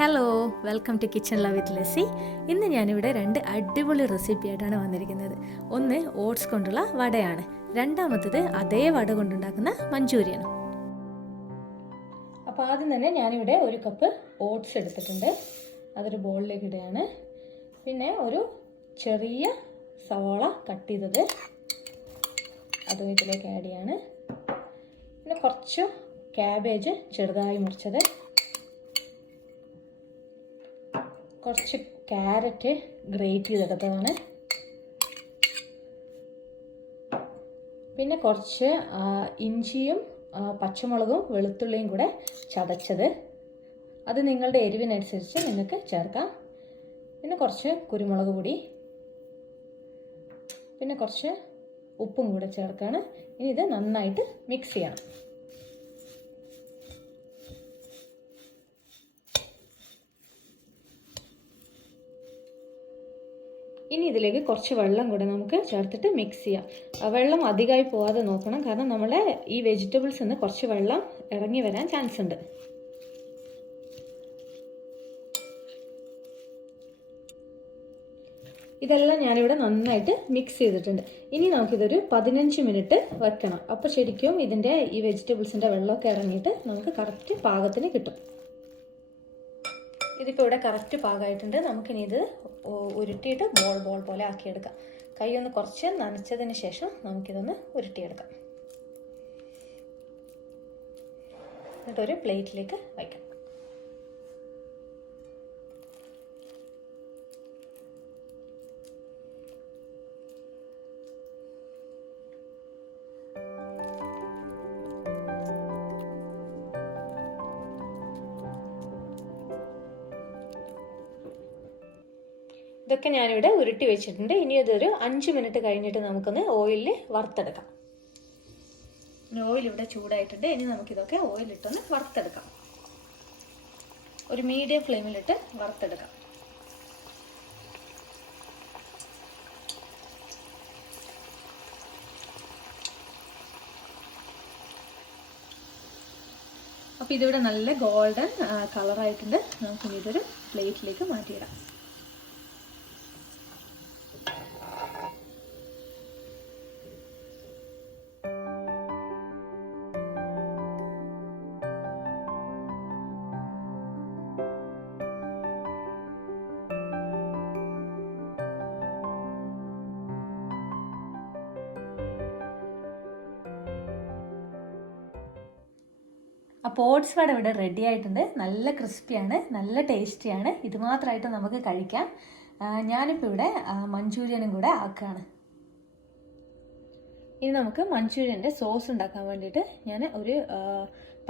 Hello, welcome to kitchen love with Lessy. ഇന്ന് ഞാനിവിടെ രണ്ട് അടിപൊളി റെസിപ്പി ആയിട്ടാണ് വന്നിരിക്കുന്നത്. ഒന്ന് ഓട്സ് കൊണ്ടുള്ള വടയാണ്, രണ്ടാമത്തത് അതേ വട കൊണ്ടുണ്ടാക്കുന്ന മഞ്ചൂരിയനും. അപ്പോൾ ആദ്യം തന്നെ ഞാനിവിടെ ഒരു കപ്പ് ഓട്സ് എടുത്തിട്ടുണ്ട്, അതൊരു ബോളിലേക്ക് ഇടുകയാണ്. പിന്നെ ഒരു ചെറിയ സവാള കട്ട് ചെയ്തത് അതും ഇതിലേക്ക് ആഡ് ചെയ്യാണ്. പിന്നെ കുറച്ച് ക്യാബേജ് ചെറുതായി മുറിച്ചത്, കുറച്ച് ക്യാരറ്റ് ഗ്രേറ്റ് ചെയ്തെടുത്തതാണ്, പിന്നെ കുറച്ച് ഇഞ്ചിയും പച്ചമുളകും വെളുത്തുള്ളിയും കൂടെ ചതച്ചത്, അത് നിങ്ങളുടെ എരിവിനനുസരിച്ച് നിങ്ങൾക്ക് ചേർക്കാം. പിന്നെ കുറച്ച് കുരുമുളക് പൊടി, പിന്നെ കുറച്ച് ഉപ്പും കൂടെ ചേർക്കാണ്. ഇനി ഇത് നന്നായിട്ട് മിക്സ് ചെയ്യണം. ഇനി ഇതിലേക്ക് കുറച്ച് വെള്ളം കൂടെ നമുക്ക് ചേർത്തിട്ട് മിക്സ് ചെയ്യാം. വെള്ളം അധികമായി പോകാതെ നോക്കണം, കാരണം നമ്മുടെ ഈ വെജിറ്റബിൾസിൽ നിന്ന് കുറച്ച് വെള്ളം ഇറങ്ങി വരാൻ ചാൻസ് ഉണ്ട്. ഇതെല്ലാം ഞാനിവിടെ നന്നായിട്ട് മിക്സ് ചെയ്തിട്ടുണ്ട്. ഇനി നമുക്കിതൊരു 15 മിനിറ്റ് വെക്കണം. അപ്പോൾ ശരിക്കും ഇതിൻ്റെ ഈ വെജിറ്റബിൾസിൻ്റെ വെള്ളമൊക്കെ ഇറങ്ങിയിട്ട് നമുക്ക് കറക്റ്റ് പാകത്തിന് കിട്ടും. ഇതിപ്പോൾ ഇവിടെ കറക്റ്റ് പാകമായിട്ടുണ്ട്. നമുക്കിനി ഇത് ഉരുട്ടിയിട്ട് ബോൾ പോലെ ആക്കിയെടുക്കാം. കൈ ഒന്ന് കുറച്ച് നനച്ചതിന് ശേഷം നമുക്കിതൊന്ന് ഉരുട്ടിയെടുക്കാം. എന്നിട്ടൊരു പ്ലേറ്റിലേക്ക് വയ്ക്കാം. ഇതൊക്കെ ഞാനിവിടെ ഉരുട്ടി വെച്ചിട്ടുണ്ട്. ഇനി ഇതൊരു 5 മിനിറ്റ് കഴിഞ്ഞിട്ട് നമുക്കൊന്ന് ഓയിലിൽ വറുത്തെടുക്കാം. ഓയിൽ ഇവിടെ ചൂടായിട്ടുണ്ട്. ഇനി നമുക്കിതൊക്കെ ഓയിലിട്ടൊന്ന് വറുത്തെടുക്കാം. ഒരു മീഡിയം ഫ്ലെയിമിലിട്ട് വറുത്തെടുക്കാം. അപ്പോൾ ഇതിവിടെ നല്ല ഗോൾഡൻ കളറായിട്ടുണ്ട്. നമുക്കിനി ഇതൊരു പ്ലേറ്റിലേക്ക് മാറ്റിയിടാം. അപ്പോൾ ഓട്സ് വട ഇവിടെ റെഡി ആയിട്ടുണ്ട്. നല്ല ക്രിസ്പിയാണ്, നല്ല ടേസ്റ്റിയാണ്. ഇത് മാത്രമായിട്ട് നമുക്ക് കഴിക്കാം. ഞാനിപ്പോൾ ഇവിടെ മഞ്ചൂരിയനും കൂടെ ആക്കുകയാണ്. ഇനി നമുക്ക് മഞ്ചൂരിയൻ്റെ സോസ് ഉണ്ടാക്കാൻ വേണ്ടിയിട്ട് ഞാൻ ഒരു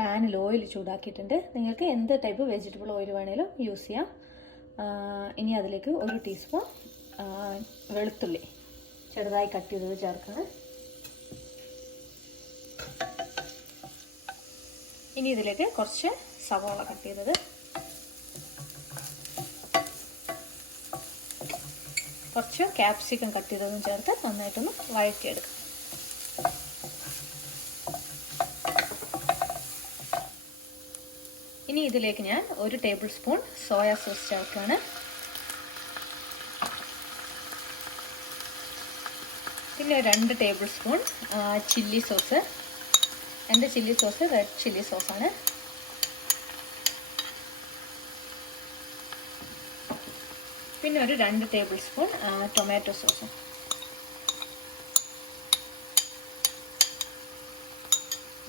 പാനിൽ ഓയിൽ ചൂടാക്കിയിട്ടുണ്ട്. നിങ്ങൾക്ക് എന്ത് ടൈപ്പ് വെജിറ്റബിൾ ഓയിൽ വേണേലും യൂസ് ചെയ്യാം. ഇനി അതിലേക്ക് 1 ടീസ്പൂൺ വെളുത്തുള്ളി ചെറുതായി കട്ട് ചെയ്തത് ചേർക്കണം. ഇനി ഇതിലേക്ക് കുറച്ച് സവാള കട്ട് ചെയ്തത്, കുറച്ച് ക്യാപ്സിക്കം കട്ട് ചെയ്തതും ചേർത്ത് നന്നായിട്ടൊന്ന് വഴറ്റിയെടുക്കാം. ഇനി ഇതിലേക്ക് ഞാൻ 1 ടേബിൾ സ്പൂൺ സോയാ സോസ് ചേർക്കുകയാണ്. പിന്നെ 2 ടേബിൾ സ്പൂൺ ചില്ലി സോസ്. എൻ്റെ ചില്ലി സോസ് റെഡ് ചില്ലി സോസാണ്. പിന്നെ ഒരു 2 ടേബിൾ സ്പൂൺ ടൊമാറ്റോ സോസും.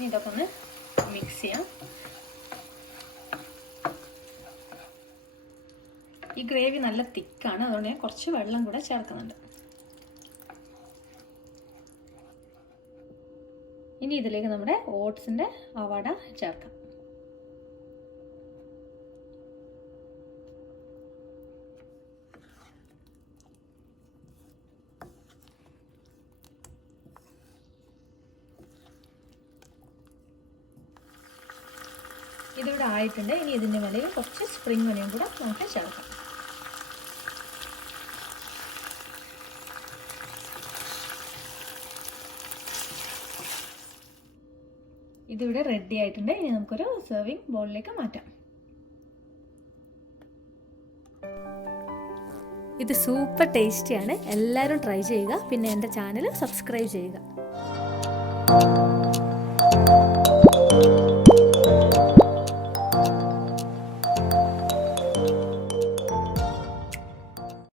ഇതൊക്കെ ഒന്ന് മിക്സ് ചെയ്യാം. ഈ ഗ്രേവി നല്ല തിക്കാണ്, അതുകൊണ്ട് ഞാൻ കുറച്ച് വെള്ളം കൂടെ ചേർക്കുന്നുണ്ട്. ഇനി ഇതിലേക്ക് നമ്മുടെ ഓട്സിൻ്റെ വട ചേർക്കാം. ഇതിവിടെ ആയിട്ടുണ്ട്. ഇനി ഇതിൻ്റെ മേലെ കുറച്ച് സ്പ്രിംഗ് ഒനിയൻ കൂടെ നമുക്ക് ചേർക്കാം. ഇതിവിടെ റെഡി ആയിട്ടുണ്ട്. ഇനി നമുക്കൊരു സെർവിങ് ബൗളിലേക്ക് മാറ്റാം. ഇത് സൂപ്പർ ടേസ്റ്റിയാണ്. എല്ലാവരും ട്രൈ ചെയ്യുക. പിന്നെ എൻ്റെ ചാനൽ സബ്സ്ക്രൈബ് ചെയ്യുക.